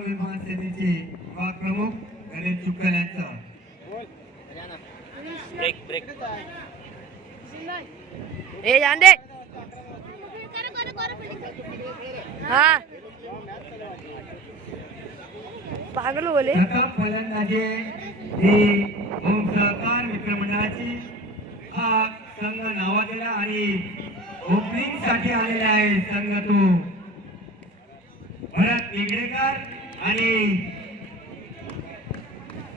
नवनिर्माण सेनेचे विभाग प्रमुख गणेश चुक्कल यांचा ब्रेक ए जान दे हाँ पागल बोले फलंदाजी ही ओम सहकार मित्र मंडळाची हा संघ नावाजलेला आणि ओपनिंग साठी आलेला आहे संघ तो भरत निगडेकर आणि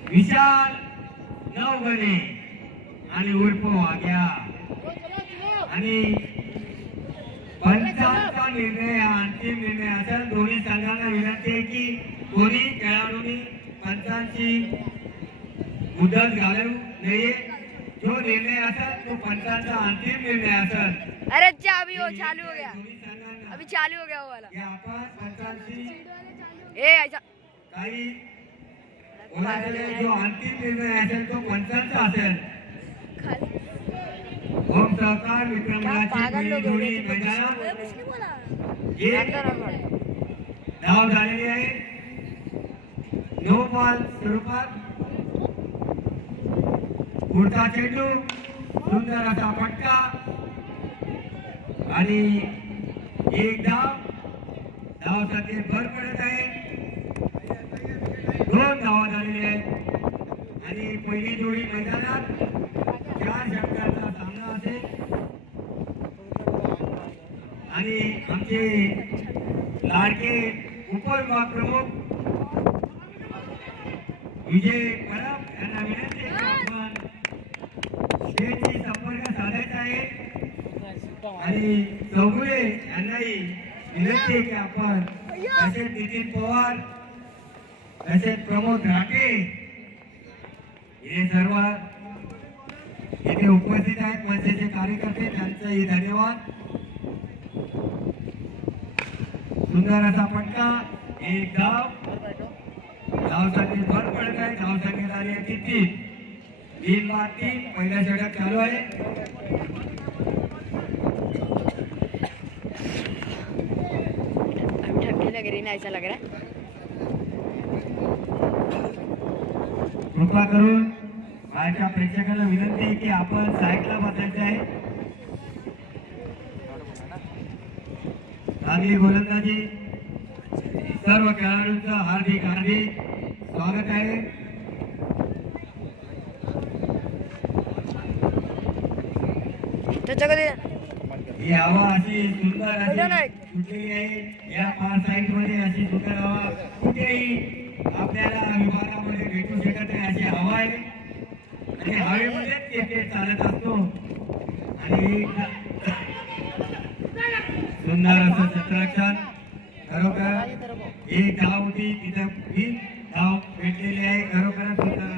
विशाल नवगणे आणि उर्फ वाग्या आणि पंचांचा निर्णय हा अंतिम निर्णय असेल। दोन्ही संघांना विनंती आहे की कोणी खेळाडूंनी पंचांची मुदत घालवू नये। जो निर्णय असेल तो पंचांचा अंतिम निर्णय असेल। अरे अच्छा अभी वो चालू हो गया, अभी चालू हो गया वो वाला। आपण पंचांची ए ऐसा काही जो अंतिम निर्णय असेल तो पंचांचा असेल। ओम सहकार मित्र मंडळाची जोडी मैदानात धाव झालेली आहे। नो बॉल स्वरूपात पुढचा चेंडू सुंदर असा फटका आणि एक धावासाठी भर पडत आहे। 2 धावा झालेल्या आहेत आणि पहिली जोडी मैदानात 4 षटकांचा सामना असेल आणि आमचे लाडके उपविभाग प्रमुख विजय परब यांना विनंती आहे आपण स्टेजशी संपर्क साधायचा आहे आणि चौगुले यांनाही विनंती आहे की आपण तसेच नितीन पवार तसेच प्रमोद राठे हे सर्व इथे उपस्थित आहेत मनसेचे कार्यकर्ते त्यांचाही धन्यवाद। सुंदर असा फटका एक धावसाठी भर पडत आहे। धाव संख्या झाली आहे 3 पहिला षटक चालू आहे। अभी ठंडी लग रही है, ऐसा लग रहा है। कृपा करून माझ्या प्रेक्षकांना विनंती आहे की आपण साईडला बसायचे आहे। चांगली गोलंदाजी सर्व खेळाडूंचं हार्दिक स्वागत आहे। ही हवा अशी सुंदर अशी सुटलेली आहे। या पार साईड मध्ये अशी सुंदर हवा कुठेही आपल्याला विभागामध्ये भेटू शकत नाही अशी हवा आहे आणि हवेमध्येच क्रिकेट चालत असतो आणि सुंदर असं क्षेत्ररक्षण खरोखर एक धाव होती तिथे 3 धाव भेटलेली आहे। खरोखर सुंदर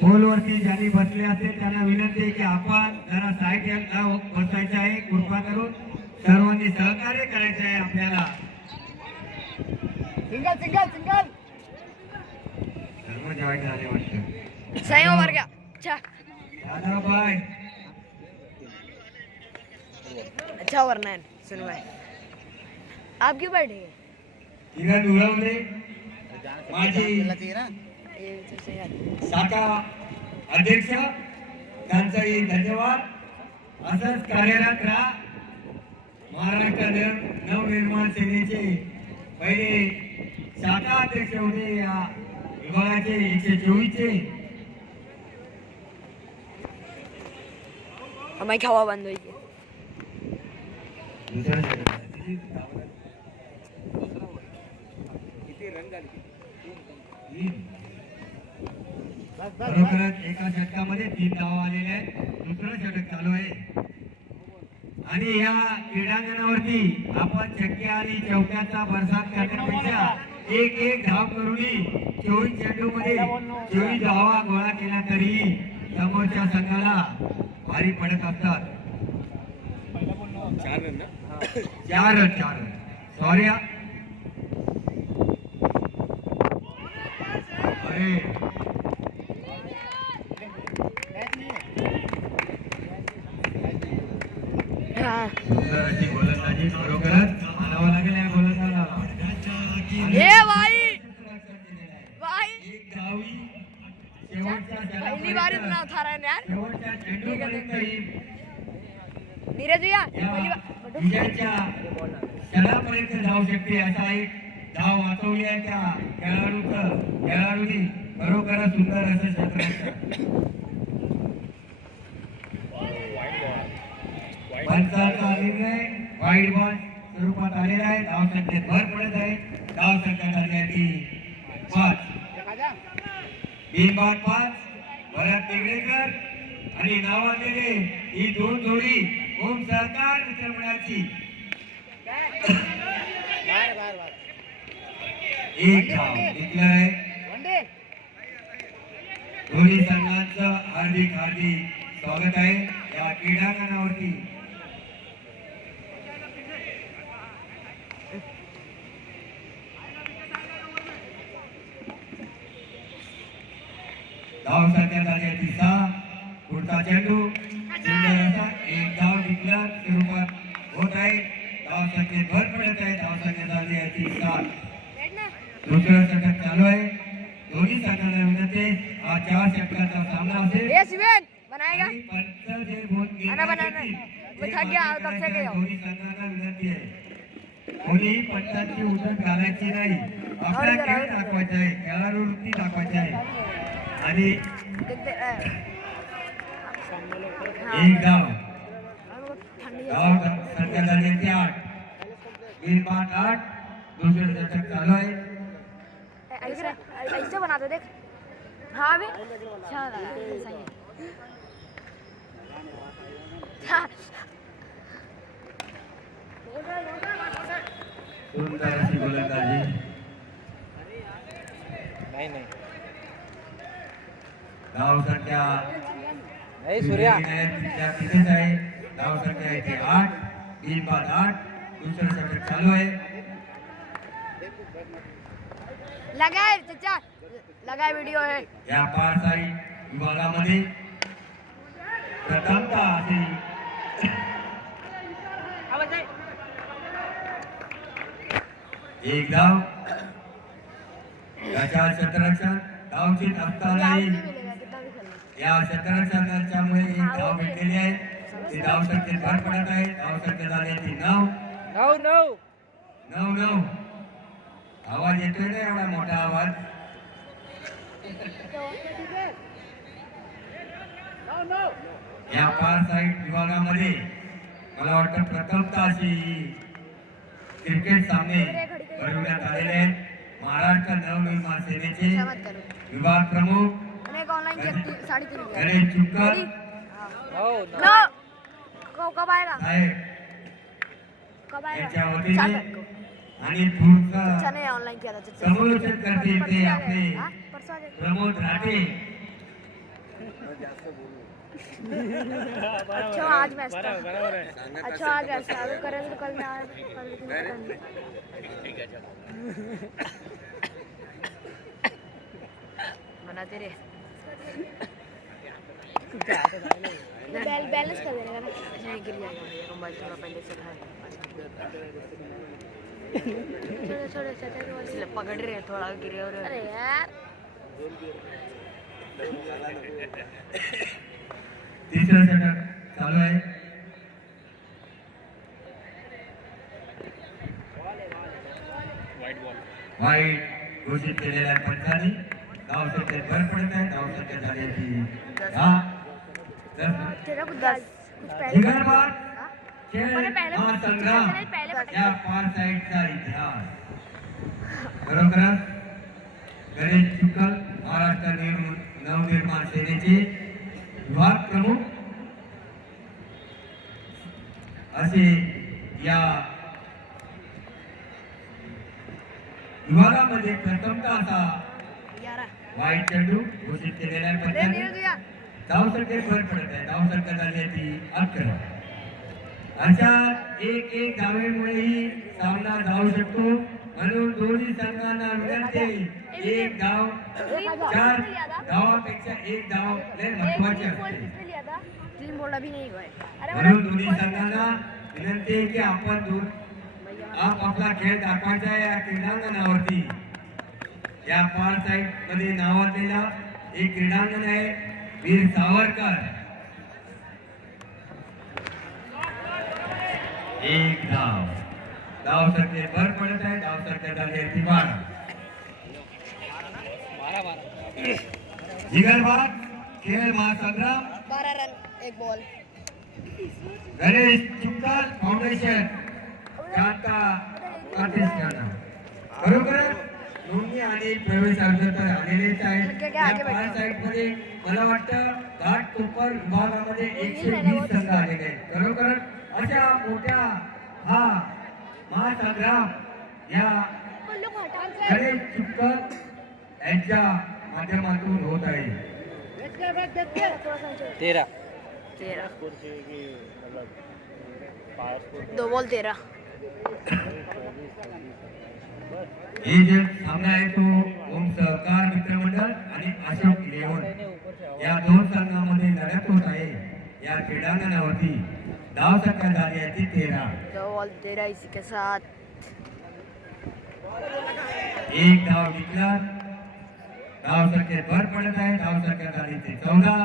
पोलवरती ज्यांनी बसले असेल त्यांना विनंती आहे की आपण जरा साईडला बसायचं आहे। कृपा करून सर्वांनी सहकार्य करायचं आहे आपल्याला। सर्व जॉईन झाले वाटतं। सही ओव्हर गया। अच्छा भाई अच्छा ओवर 9 सुन भाई आप क्यों बैठे हैं? किरण उळवले माझी शाखा अध्यक्ष त्यांचाही धन्यवाद। असंच कार्यरत राहा। महाराष्ट्र नवनिर्माण सेनेचे पहिले शाखा अध्यक्ष होते या विभागाचे 124चे। हमारी हवा बंद हुई खरोखरच एका षटकामध्ये 3 धावा आलेल्या आहेत। दुसरं षटक चालू आहे आणि या क्रीडांगणावरती आपण छक्के आणि चौक्याचा बरसात करण्यापेक्षा एक धाव करून 24 चेंडूमध्ये 24 धावा गोळा केल्या तरी समोरच्या संघाला भारी पडत असतात। 4 रन सॉरी अरे हाँ सुंदर अशी गोलंदाजी खरोखरच मानावं लागेल या गोलंदाजाला. ये भाई भाई एक डावी शेवटच्या पहली बार इतना उठा रहा है यार. शेवटच्या चेंडूपर्यंत ही नीरज भैया या पहली बार विजयाच्या क्षणापर्यंत जाऊ शकते असा एक धाव वाचवली आहे त्या खेळाडूंनी. खरोखरच सुंदर असं क्षेत्ररक्षण. पंचाचा निर्णय वाईड बॉल स्वरूपात आलेला आहे. धाव संख्येत भर पडत आहे. धाव संख्या झाली आहे ती 5. बिनबाद 5. भरत निगडेकर आणि नावाजलेले ही दोन जोडी ओम सहकार मित्रमंडळाची. एक धाव जिंकला आहे. दोन्ही संघांचं हार्दिक स्वागत आहे या क्रीडांगणावरती. धाव संख्या झाली आहे ती 6. पुढचा चेंडू सुंदर असा एक धाव डिक्लेअर स्वरूपात होत आहे. धाव संख्येत भर पडत आहे. धाव संख्या झाली आहे ती 7. दुसरं षटक चालू आहे. दोन्ही संघांना विनंती हा 4 षटकाचा सामना असेल. ये शिवेन बनाएगा आणि पंच जे बोल खाना बनाना है. मैं थक गया कब से गया हूं. दोन्ही संघांना विनंती आहे कोणीही पंचांची उठक घालायची नाही. आपला खेळ दाखवायचा आहे. खेळाडू वृत्ती दाखवायची आहे. आणि देखते एक धाव ठंडी धाव संख्या झाली आहे ती 8. बिनबाद 8. दुसरं षटक चालू आहे. ऐसे बनाते देख. हाँ भी अच्छा सही है. सुंदर अशी गोलंदाजी. धाव संख्या सूर्या तिथेच आहे. धाव संख्या आहे ती 8. बिनबाद 8. दुसरं षटक चालू आहे. लगाए चाचा लगाए वीडियो है. या पार साईड विभागामध्ये प्रथमतः अशी एक धाव याच्या क्षेत्ररक्षण धावची असतानाही या क्षेत्ररक्षणाच्यामुळे एक धाव भेटलेली आहे. ती धाव संख्येत भर पडत आहे. धाव संख्या झाली आहे ती 9. 9. आवाज येतोय ना एवढा मोठा आवाज. या पार साईड विभागामध्ये मला वाटतं प्रथमतः अशी क्रिकेट सामने भरवण्यात आलेले आहेत. महाराष्ट्र नवनिर्माण सेनेचे विभाग प्रमुख ऑनलाइन 3.5 गणेश चुक्कर कब आएगा साहेब कब यांच्या आएगा वतीने आणि पुढचं चने ऑनलाइन किया था चाचा. समालोचन करतील ते आपले हाँ, परसों आ जाएगा. प्रमोद राठे. अच्छा आज मैच था. अच्छा आज मैच था. अगर करेंगे तो कल ना बनाते रहे. बैलेंस कर देगा ना. नहीं गिर जाएगा मोबाइल थोड़ा पहले से था. छोड़ो इसलिए पकड़ रहे थोड़ा गिरे. और अरे यार तिसरं षटक चालू आहे. वाईट घोषित केलेल्या पंचांनी धाव संख्येत भर पडत आहे. धाव संख्या झाली आहे ती 10. तेरा कुछ पहले दिगरबाद हाँ? खेळ मैंने पहले महासंग्राम पहले या पार साईडचा इतिहास. खरोखरच गणेश शुक्ल महाराष्ट्र नवनिर्माण सेनेचे विभाग प्रमुख असे या विभागामध्ये प्रथमतः असा 11 वाईट चेंडू घोषित केलेला आहे. पंचांनी धाव संख्येत भर पडत आहे. धाव संख्या झाली आहे ती 11. अशा एक धावेमुळेही सामना धावू शकतो. म्हणून दोन्ही संघांना विनंती एक धाव 4 धावापेक्षा एक धाव लय महत्वाची असते. तीन बोल अभी नहीं हुआ है. म्हणून दोन्ही संघांना विनंती आहे की आपण दूर आपला खेळ दाखवायचा आहे या क्रीडांगणावरती. या पार साईड मध्ये नावाजलेला एक क्रीडांगण आहे वीर सावरकर. एक धाव सरके भर पडत आहे. धाव सरके झाली आहे ती 12. जिगरबाग खेळ महासंग्राम 12 run 1 ball. Ganesh Chikkal foundation Shanta Pratishthan. बरोबर नोंदणी आणि प्रवेश अर्ज तर आलेलेच आहेत. या पाच साईडमध्ये मला वाटतं घाट कोपर विभागामध्ये 120 संघ आलेले आहेत. बरोबर अशा मोठ्या हा महासंग्राम या गणेश चिक्कल यांच्या माध्यमातून होत आहे. 13 2 बॉल 13. हे जे सामना आहे तो ओम सहकार मित्रमंडळ आणि अशोक 11 या दोन संघांमध्ये लढत होत आहे. या क्रीडांगणावरती धाव संख्या झाली आहे ती 13. 2 बॉल 13 इसी के साथ एक धाव जिंकला. धाव संख्येत भर पडत आहे. धाव संख्या झाली ती 14.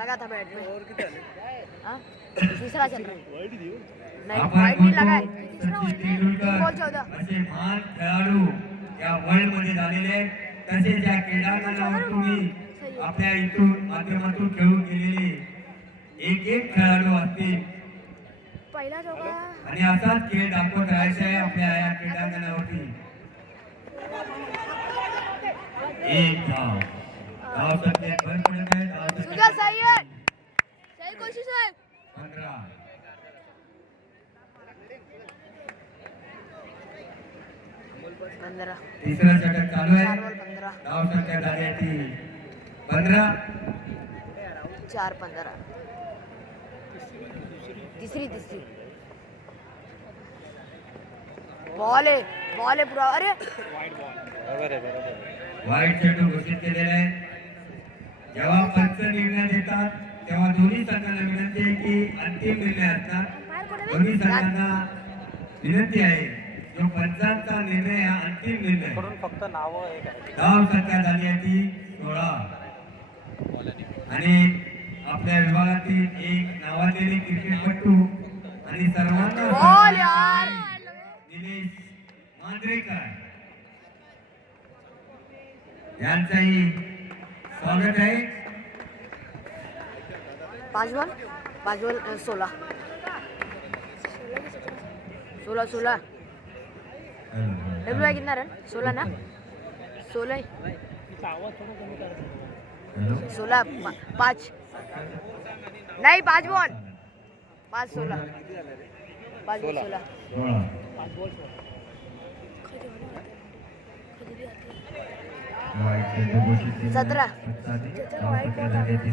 लगा था बैट में. हाँ? तीसरा चल रहा है. नहीं आपण वाइड नहीं लगा है. सचिन तेंडुलकर बॉल 14. असे महान खेळाडू या वर्ल्ड मध्ये झालेले आहेत. तसेच या क्रीडांगणावर तुम्ही आपल्या इथून माध्यमातून खेळून गेलेले एक खेळाडू असतील पहिला चौका. आणि असाच खेळ दाखवत राहायचा आहे आपल्या या क्रीडांगणावरती. एक धाव संख्येत भर पडत आहे. धाव संख्या सुजा सही है. सही कोशिश है. 15. तिसरा षटक चालू आहे. 4 बॉल 15. धाव संख्या झाली आहे ती 15. 4 15. तीसरी बॉल है पूरा. अरे बरोबर आहे. वाईट चेंडू घोषित केलेला आहे. जेव्हा पंच निर्णय देतात तेव्हा दोन्ही संघांना विनंती आहे की अंतिम निर्णय असतात. दोन्ही संघांना विनंती आहे जो पंचांचा निर्णय हा अंतिम निर्णय. कडून फक्त नाव हे करायचं. धाव संख्या झाली आहे ती 16. आणि आपल्या विभागातील एक नावाजलेले क्रिकेटपटू आणि सर्वांना बॉल यार. निलेश मांजरेकर यांचंही स्वागत आहे. 5 बॉल 16 डब्ल्यू आहे कितना रन 16 ना 16 5 नहीं 5 बॉल 5 16 5 बॉल 16 17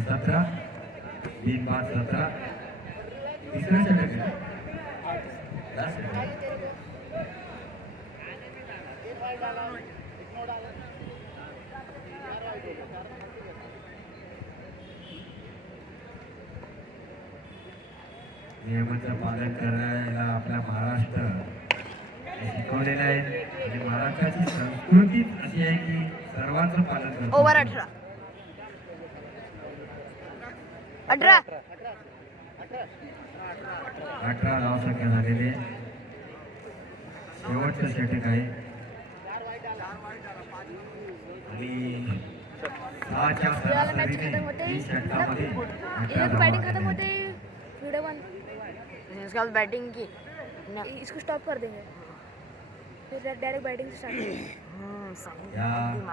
17 3 5 17. तिसरा षटक आहे. नियमांचं पालन करायला आपला महाराष्ट्र शिकवलेलं आहे आणि महाराष्ट्राची संस्कृतीच अशी आहे की सर्वांचं पालन करतो. ओव्हर 18 18 धाव संख्या झालेले शेवटचं षटक आहे आणि 6च्या सरासरीने 20 षटकामध्ये 18 धावा बैटिंग खत्म झालेल्या होते ही वीडियो बंद. उसके बाद बैटिंग की इसको स्टॉप कर देंगे फिर डायरेक्ट बैटिंग स्टार्ट. या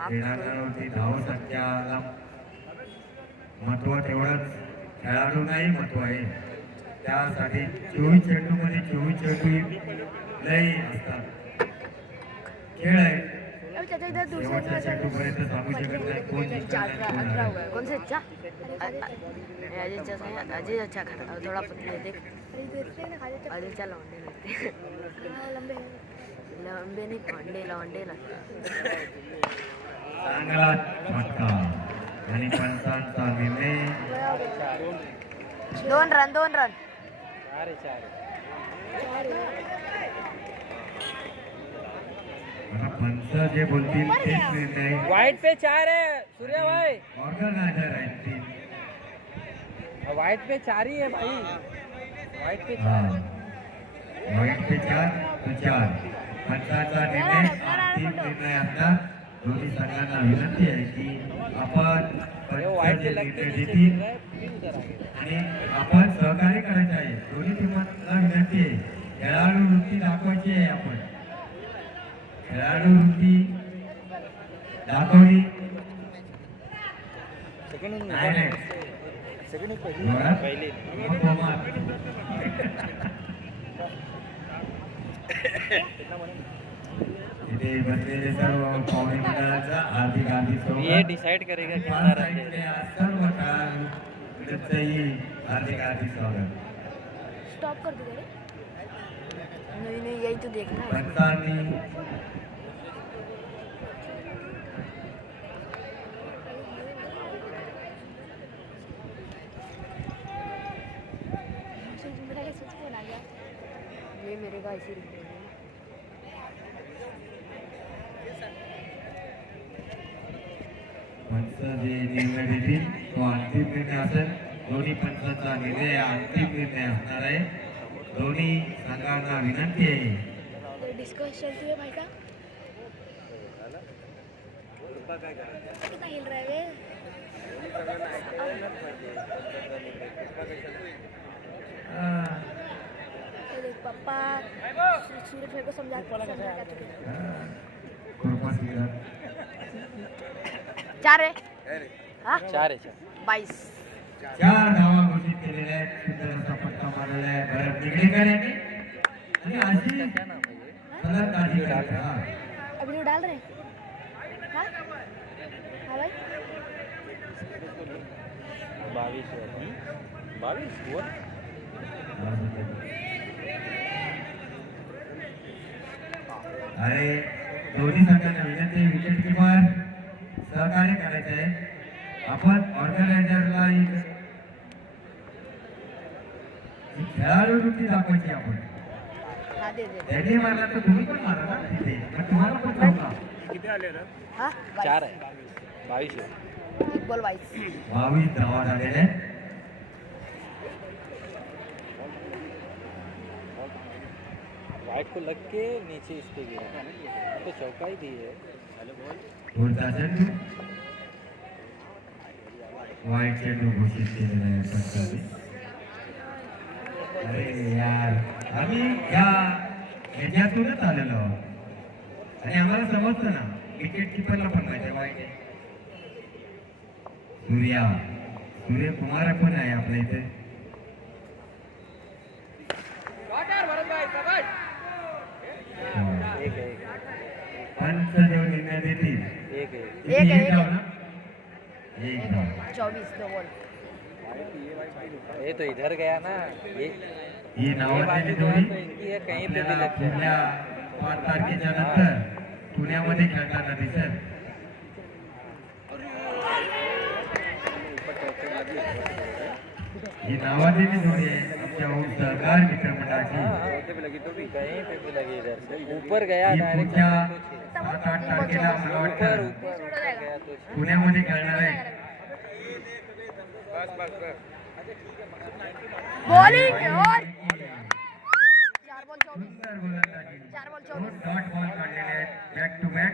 क्रीडांगणावरती धाव संख्याला महत्व तेवढंच खेळाडूंनाही महत्व आहे. त्यासाठी 24 चेंडूमध्ये 24 चेंडू लय असतात. खेळ आहे. अभी चाचा इधर दूसरे शेवटच्या चेंडूपर्यंत सांगू शकत नाही कोण जिंकणार नाही, कोण हारणार. कौन से अच्छा अजय अच्छा अजय अच्छा खाता थोड़ा पतले देख अजय अच्छा लौंडे लगते लंबे नहीं लौंडे चांगला फटका आणि पंचांचा निर्णय. 2 रन 4 आहे. आता पंच जे बोलतील तेच निर्णय वाइट पे 4 है सूर्या भाई, ऑर्गनायझर आहेत ते. वाइट पे 4 ही है भाई, वाइट पे 4 हा है. वाईट ते 4 तो 4. पंचाचा निर्णय अंतिम निर्णय असणार. दोन्ही संघांना विनंती आहे की आपण ये वाइट पंच पे जे लग के निर्णय नीचे देतील गिर रहा है, फिर उधर आ गया. आणि आपण सहकार्य करायचं आहे. दोन्ही टीमांना विनंती आहे, खेळाडू वृत्ती दाखवायची आहे. आपण खेळाडू वृत्ती दाखवली सेकंड नाही नाही सेकंड बघा. पहिले मग बोमा. इथे बसलेले सर्व पाहुणे मंडळाचा हार्दिक हार्दिक ये स्वागत. डिसाइड करेगा कितना पाच रन साईडचे देगा. सर्व खेळाडूंचंही हार्दिक हार्दिक स्वागत. स्टॉप कर दो रे. नहीं नहीं यही तो देखना है. पंचांनी मेरा ये सच फोन आ गया. ये मेरे का ऐसे रुक गया. पंच जे निर्णय देतील तो अंतिम निर्णय असेल. दोन्ही पंचांचा निर्णय हा अंतिम निर्णय असणार आहे. दोन्ही संघांना विनंती आहे. ये डिस्कस चलती है भाई का. कितना हिल रहा है वे. ये देख पापा सूरज भाई को समझा चुके. कृपा श्रीधर. 4 है. हाँ 4 है 4. 22. 4 धावा घोषित केलेल्या आहेत. सुंदर असा पट्टा मारलेला आहे भरत निगडेकर यांनी आणि अशी क्या नाम है ये? फलंदाजी करत हा. अभी वो डाल रहे हैं. हाँ हाँ भाई. 22 है. 22 वर अरे दोन्ही संघांना विनंती आहे, विकेट किपर सहकार्य करायचं आहे. आपण ऑर्गनायझरला एक खेळाडू वृत्ती दाखवायची. आपण हाँ दे दे. त्यांनी मारला तर तुम्ही पण मारा ना तिथे. मग तुम्हाला पण चौका. हाँ 4 है 22 है. एक बॉल 22. 22 धावा झालेल्या आहेत. वाइट को लग के नीचे इस पे गिरा तो चौका ही दी है. पुढचा चेंडू वाईट चेंडू घोषित केलेला आहे पंचांनी. अरे यार आम्ही या ह्याच्यातूनच आलेलो आहोत आणि आम्हाला समजतं ना विकेट किपरला पण माहिती आहे वाईट आहे. सूर्यकुमार पण आहे आपल्या इथे. एक है पंच जो निर्णय देतील एक है. किती एक आहे, एक धाव ना? एक धाव. 24 दो बॉल. ये तो इधर गया ना ये ही नावाची बाजू जोडी तो इनकी है, कहीं पे भी आपल्याला लग जाए. पुढल्या 5 तारखेच्या नंतर पुण्यामध्ये खेळताना दिसेल. ही नावाजलेली जोडी आहे आमच्या सहकार मित्रमंडळाची. कहीं पे भी लगी इधर से ऊपर गया ही डायरेक्ट. पुढच्या 7-8 तारखेला मला ऊपर वाटतं ऊपर गया तो पुण्यामध्ये खेळणार आहे. बॉलिंग और 4 बॉल 24. सुंदर गोलंदाजी. 4 बॉल 2 24. डॉट बॉल काढलेले आहेत बॅक टू बॅक.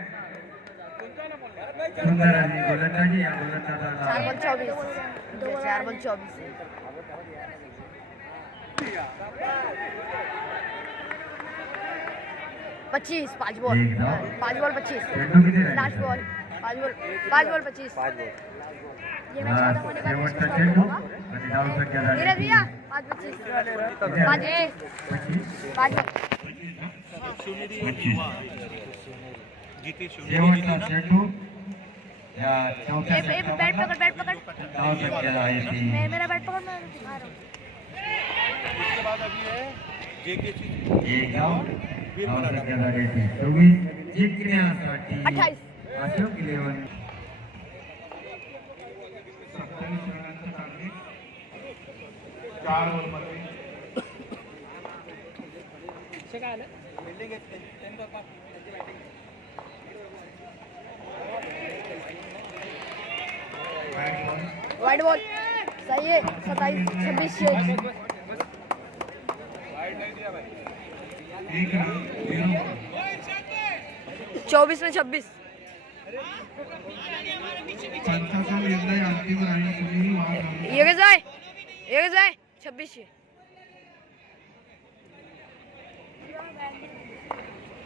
सुंदर अशी गोलंदाजी. या 4 गोलंदाजाला बॉल 24. 4 बॉल 24. 25 5 बॉल. एक धाव. 5 बॉल 25. चेंडू किती राहिले? Last ball 5 ball 25. 5 बॉल. ये मैच खत्म होने का शेवटचा चेंडू आणि धाव संख्या झाली धीरज भैया 5 25. 5 5 शेवटचा चेंडू या चौथ्या बैट पकड़ बैट पकड़. धाव संख्या आहे ती मेरा बैट पकड़ मैं दिखा रहा हूँ. एक धाव. धाव संख्या झाली ती 24. जिंकण्यासाठी 28. अशोक इलेव्हन 27 रनांचं टार्गेट 4 ओव्हरमध्ये अक्षय काय आलं बॅट बॉल वाइड बॉल सही है 27-26 एक रन 0 बॉल 24 में 26 पंचाचा निर्णय अंतिम राहील कुणीही वाव लावू ये जाए 26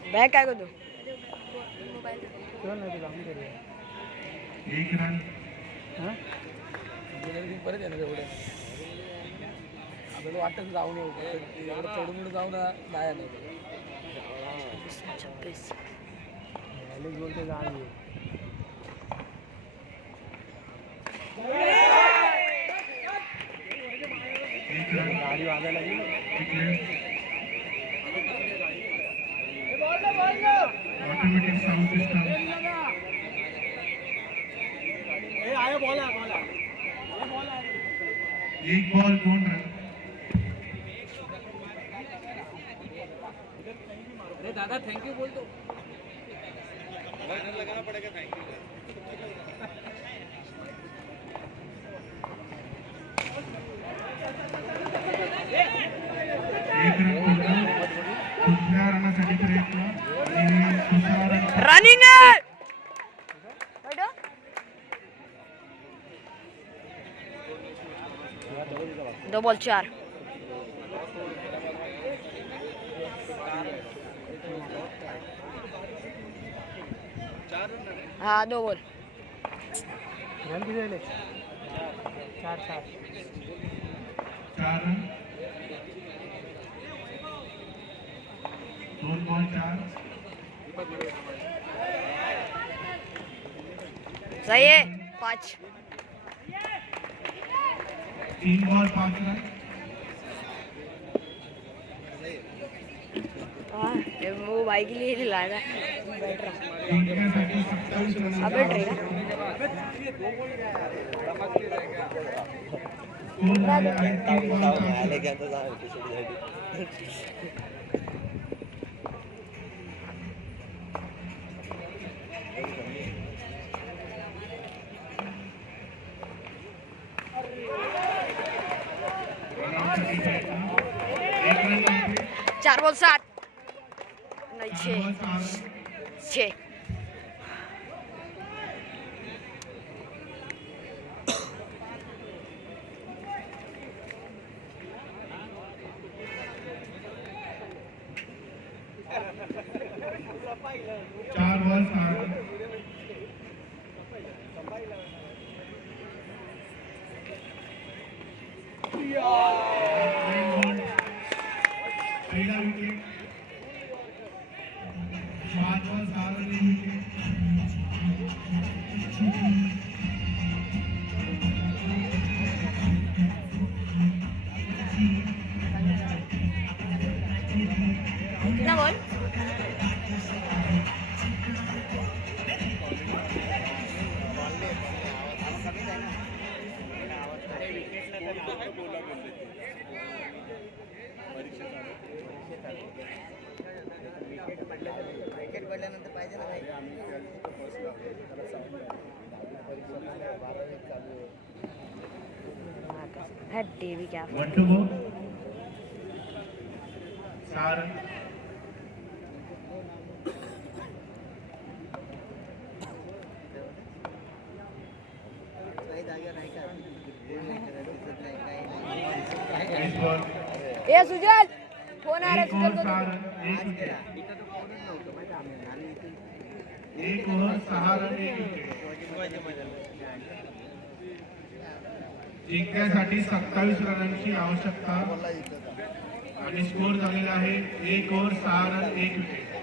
बैग काय करतो एक रन परत येणार एवढं आपल्याला वाटत जाऊन येऊ एवढं चढून जाऊन नाही आलं 26 बोलते जाऊ एक रन गाडी वाजायला लागली ऑटोमॅटिक साऊंड सिस्टम एक बॉल 2 रन दादा थँक्यू बोलतो एक रन पूर्ण दुसऱ्या रनासाठी प्रयत्न आणि दुसरा रन रनिंग है 2 बॉल 4 हाँ 2 बॉल रन किती झाले 4 4 रन 2 बॉल 4 सही है 5 3 बॉल 5 रन वो भाई के लिए लाया था बैठ रहा जिंकण्यासाठी 27 रन अब बैठ रहेगा स्कोर झाले आहे 3 बॉल 5 रन रनआउटसाठी प्रयत्न 1 रन लागते 4 बॉल 7 नहीं 4 बॉल 6 6 रन 6 4 बॉल 6 रन पहिला विकेट 5 बॉल 6 रन विकेट कितना बॉल है टीवी क्या 1 to go 4 रन इस बॉल ए सुजल फोन आ रहा है एक सुजल ओव्हर को 6 run 1 wicket 1 over 6 run 1 wicket जिंकण्यासाठी 27 रनांची आवश्यकता आणि स्कोर झालेला आहे 1 over 6 run 1 wicket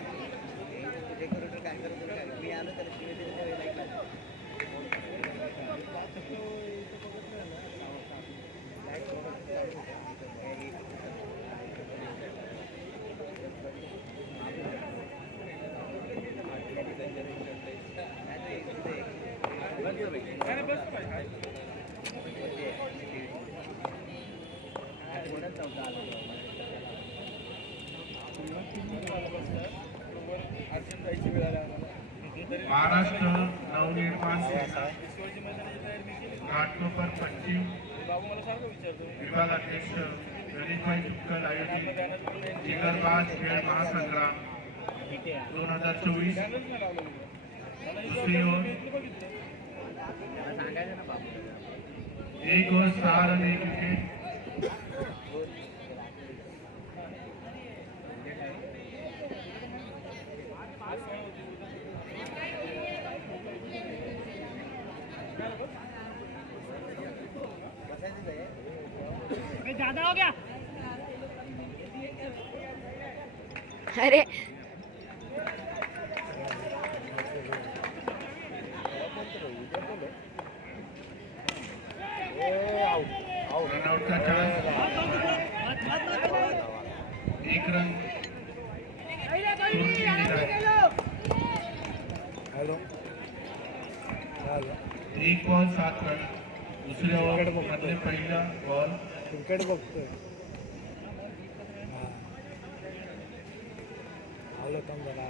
Maharashtra Navnirman Sena Ghatkopar पश्चिम विभागाध्यक्ष गणेशभाई चुक्कल आयोजित जिगरबाज खेळ महासंग्राम 2024 दुसरी ओर 1 ओव्हर 6 रन 1 विकेट ज्यादा हो गया। अरे रनआउटचा चान्स 1 रन सोडून दिलेला आहे. 1 बॉल 7 रन दुसऱ्या ओव्हर मधले पहिला बॉल क्रिकेट बघतोय आलो थांब जरा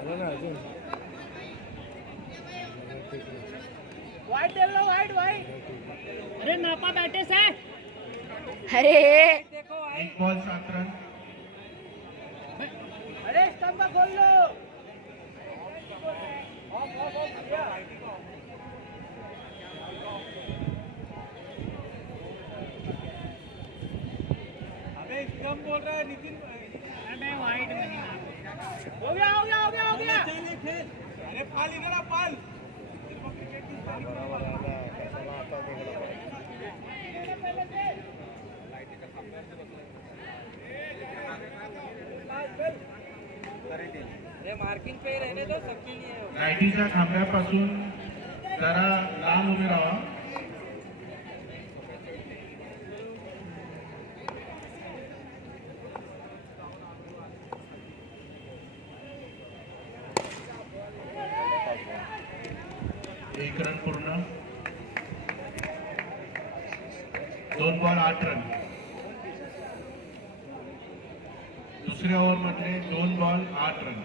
आलो ना अजून वाइड दे लो, वाइड वाइड। अरे नापा बैठे से। अरे 1 बॉल 7 रन अरे स्तंभ खोल लो। अबे एकदम बोल रहा है नितिन। अबे वाइड नहीं हो गया, हो गया, हो गया, हो गया। अरे पाल इधर आ, पाल। मार्किंग पे रहने दो, सबके लिए लाईटीच्या खांब्यापासून जरा लांब उभे राहा. एक रन पूर्ण 2 बॉल 8 रन दुसऱ्या ओव्हर मध्ये 2 बॉल 8 रन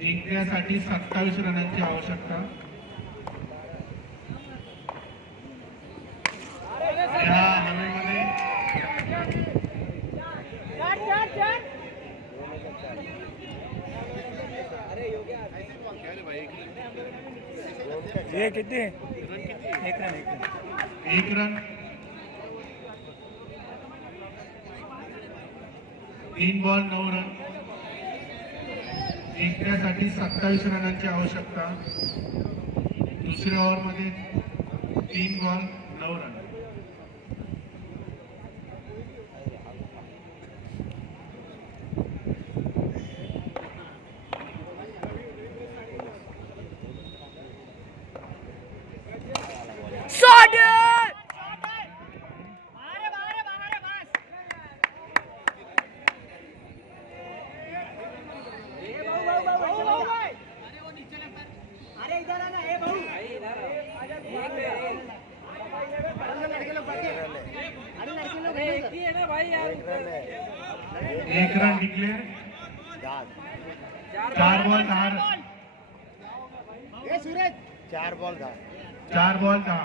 जिंकण्यासाठी 27 रनांची आवश्यकता. या हवेमध्ये ये किती 1 रन 1 रन 3 बॉल 9 रन जिंकण्यासाठी 27 रनांची आवश्यकता. दुसऱ्या ओव्हर मध्ये 3 बॉल 9 रन शॉट अरे इधर आना, ए भाऊ। एक run declare. 4 ball 10 run 4 ball 10 4 ball 10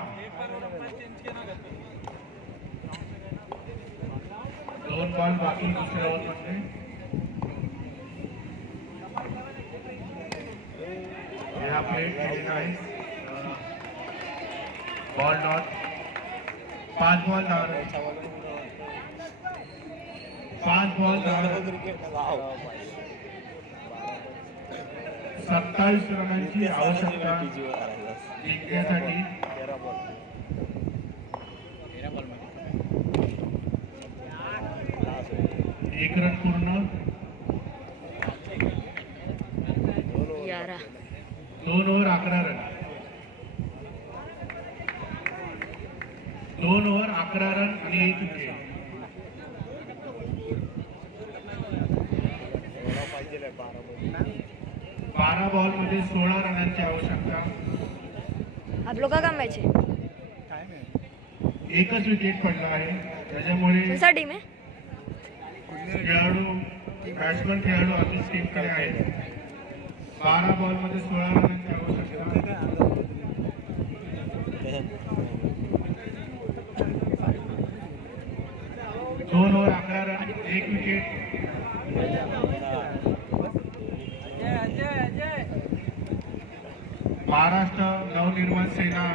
2 ball बाकी दुसऱ्या ओव्हर मध्ये. हा प्लेट केलेला आहे. Ball not 5 ball 10 run 5 ball 10 run 27 रनांची आवश्यकता जिंकण्यासाठी. एक रन पूर्ण 2 ओव्हर 11 रन 2 ओव्हर 11 रन आणि 1 विकेट. 12 बॉल मध्ये 16 रनांची आवश्यकता. आप लोग का काम मैच है? एकच विकेट पडला आहे. त्याच्यामुळे कौन सा टीम है? खेळाडू बॅट्समन खेळाडू आपली टीमकडे आहेत. 12 बॉलमध्ये 16 रनांची आवश्यकता. 2 over 11 run, 1 wicket. Maharashtra Navnirman Sena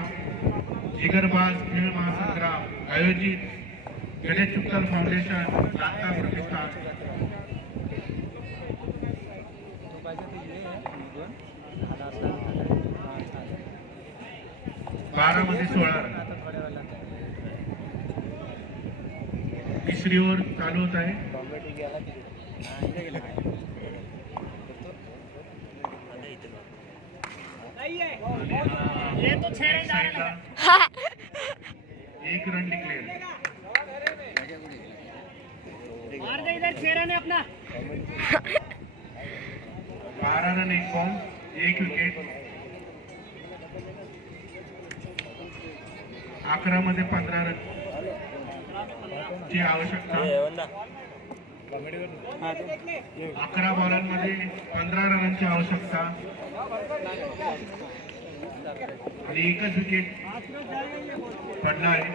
जिगरबाज खेळ महासंग्राम आयोजित गणेश चित्तल फाउंडेशन जागता प्रतिष्ठान 12 मध्ये 16 रन. तिसरी ओव्हर चालू होत आहे. ये तो 6 रन जा रहे हैं. 1 रन डिक्लेअर. मार दे इधर 6 रन है अपना. 12 रन 1 बॉल 1 विकेट. 11 मध्ये 15 रन ची आवश्यकता. 11 बॉलांमध्ये 15 रनांची आवश्यकता आणि एकच विकेट पडला आहे.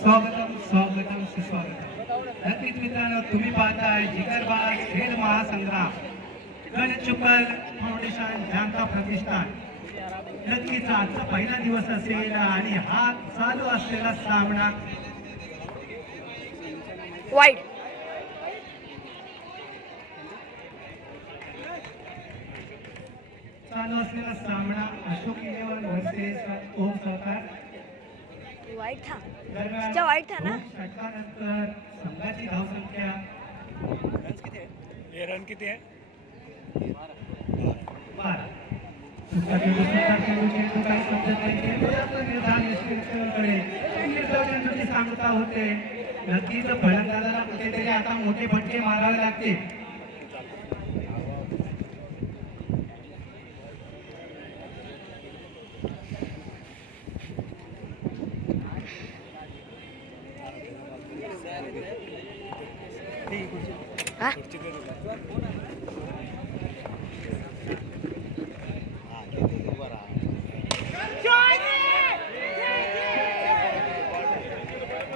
स्वागतम स्वागतम सुस्वागतम. नक्कीच मित्रांनो, तुम्ही पाहताय जिगरबाज खेळ महासंग्राम गणेश चित्तल फाउंडेशन जागता प्रतिष्ठान. नक्कीच आजचा पहिला दिवस असेल आणि हा चालू असलेला सामना वाइड. चालू असलेला सामना अशोक इलेव्हन वर्सेस ओम सहकार. वाइड था. दरम्यान अच्छा, वाईट था ना? 2 षटकानंतर संघाची धावसंख्या रन किती आहे? 12. सुद्धा चेंडू काही समजत नाही. चेंडूचं निर्धार निष्क्रियकडे निर्धाव चेंडूची सांगता होते. नक्कीच फलंदाजाला कुठेतरी आता मोठे फटके मारावे लागतील. हाँ?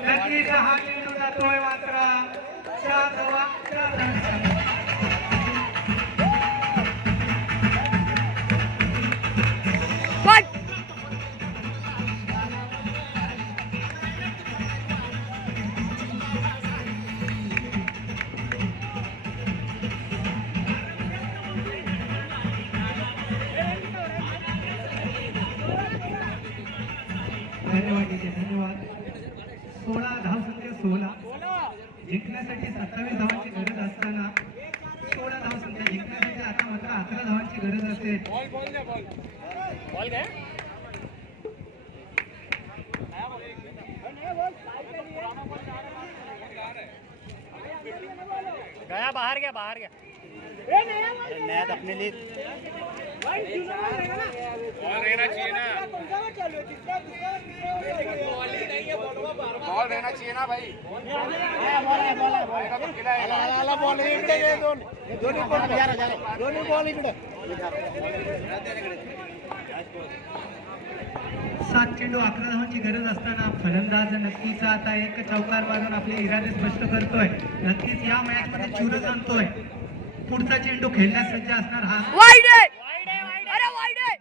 नक्कीच हा चेंडू जातोय मात्र 4 धावा 4 रन. वाइड. धन्यवाद ठीक आहे, धन्यवाद. 16 धावसंख्या 16 जिंकण्यासाठी 27 धावांची गरज असताना 16 धावसंख्या जिंकण्यासाठी आता मात्र 11 धावांची गरज असेल. बॉल गया. गया बाहर गया बाहर गया. नया अपने लिए बॉल रहना चाहिए ना. बॉल रहना चाहिए ना भाई. बॉल इकडे दोन्ही बॉल इकडे. 7 चेंडू 11 धावांची गरज असताना फलंदाज नक्कीच आता एक चौकार मारून आपले इरादे स्पष्ट करतोय. नक्कीच या मॅच मध्ये चुरस आणतोय. पुढचा चेंडू खेळण्यास सज्ज असणार हा वाइड है. अरे वाइड है.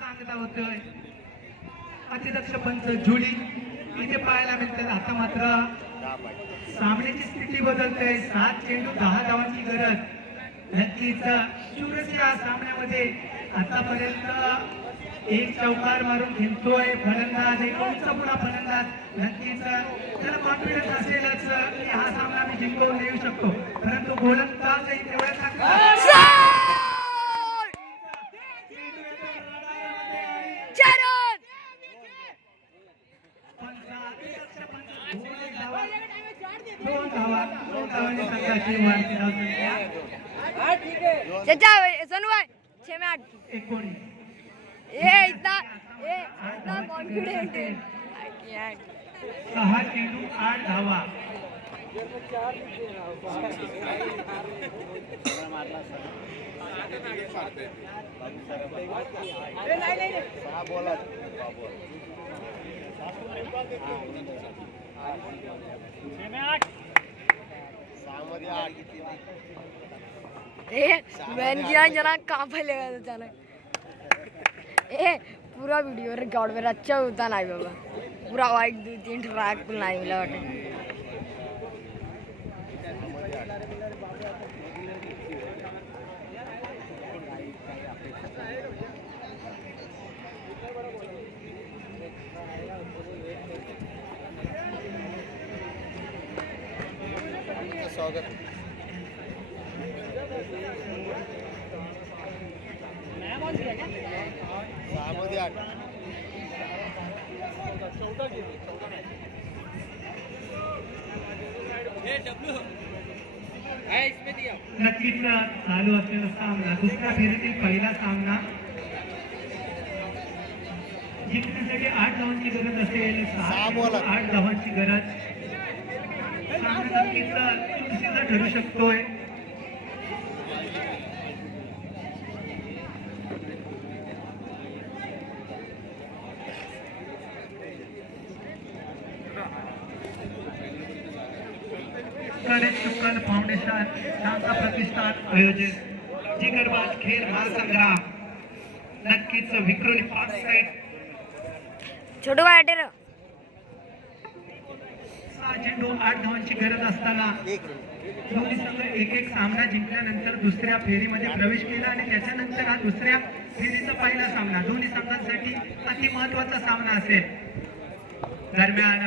सांगता होतोय अतिदक्ष पंच जुडी इथे पाहायला मिळतात. आता मात्र सामन्याची स्थिती बदलते. 7 चेंडू 10 धावांची गरज. नक्कीच चुरस या सामन्यामध्ये आतापर्यंत एक चौकार मारून खेळतोय फलंदाज. एक उंच पुढा फलंदाज. नक्कीच त्याला कॉन्फिडन्स असेलच की हा सामना मी जिंकवून येऊ शकतो. परंतु गोलंदाजही तेवढा चांगला. चार रन. 2 धावांनी संघाची वाढती धावसंख्या चाचा सोनू भाई 6 में 8 19. ये इतना कॉन्फिडेंट है 6 चेंडू 8 धावा. मैंने किया जना कहाँ फैलेगा अचानक पूरा वीडियो रिकॉर्ड मेरा अच्छा होता नहीं बाबा पूरा वाइट 2-3 ट्रैक नहीं मिला बटे स्वागत नक्कीच चालू असलेला सामना दुसऱ्या फेरीतील पहिला सामना जिंकण्यासाठी 8 धावांची गरज असेल 8 धावांची गरज सामना नक्कीच चुरशीचा ठरू शकतोय. गणेश शुक्ल फाउंडेशन शांता प्रतिष्ठान आयोजित जिगरबाज खेळ महासंग्राम नक्कीच विक्रोली पार्क साइड छोटू भाई अटेर 6 चेंडू 8 धावांची गरज असताना दोन्ही संघ एक सामना जिंकल्यानंतर दुसऱ्या फेरीमध्ये प्रवेश केला आणि त्याच्यानंतर हा दुसऱ्या फेरीचा पहिला सामना दोन्ही संघांसाठी अति महत्वाचा सामना असेल. दरम्यान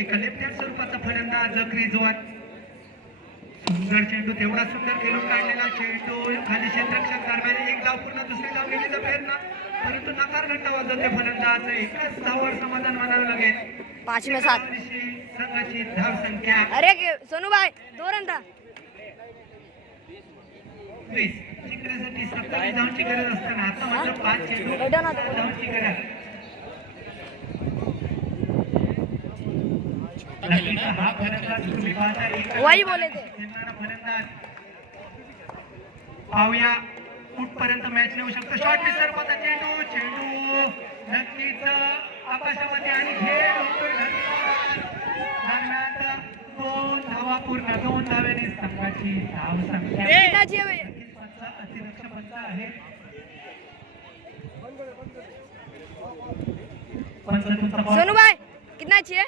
एक लेफ्ट हँड स्वरूपाचा फलंदाज क्रीजवर सुंदर चेंडू तेवढा सुंदर खेळून काढलेला चेंडू खाली क्षेत्ररक्षक दरम्यान एक धाव पूर्ण दुसरी धाव घेण्याचा प्रयत्न परंतु नकार घंटा वाजवते फलंदाज एकाच धावावर समाधान मानावं लागेल. 5 में 7 संघाची धाव संख्या अरे सोनू भाई 2 रन था 20 जिंकण्यासाठी 27 धावांची गरज असताना आता मात्र 5 चेंडू 8 धावांची गरज. नक्कीच हा फलंदाज तुम्ही पाहता एका वही बोले थे खेळणारा फलंदाज पाहूया कुठपर्यंत मॅच नेऊ शकतो. शॉट मिसर पता चेंडू नक्कीच आकाशामध्ये आणि खेळ होतोय दरम्यान 2 धावा पूर्ण 2 धावेने संघाची धाव संख्या कितना चाहिए भाई अतिरक्षक पंच आहे. पंच तुमचा बॉल सोनू भाई कितना चाहिए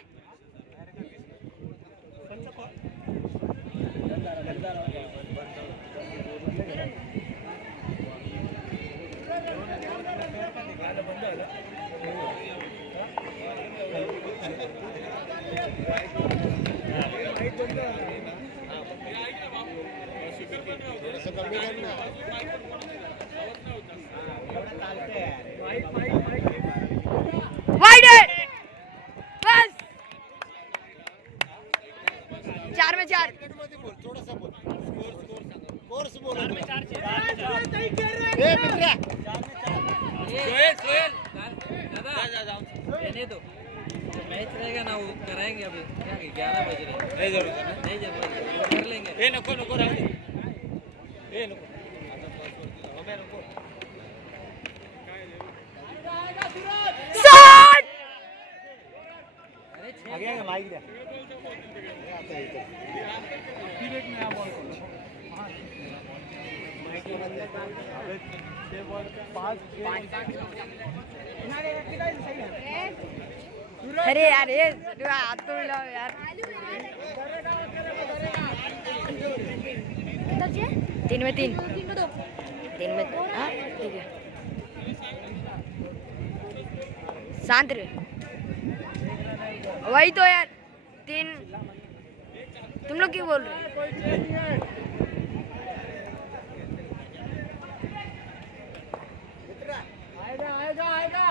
वाइड है बस 4 में 4 रहने दो मैच रहेगा ना वो कराएंगे अभी क्या 11 बज रहे हैं नहीं जरूरत कर लेंगे नको नको नको शॉट आगे माइक दे अरे यार ये हाथ तो मिलाओ यार कितना चाहिए 3 में 3 3 में हाँ ठीक है शांत रहे वही तो यार 3 तुम लोग क्यों बोल रहे हो आएगा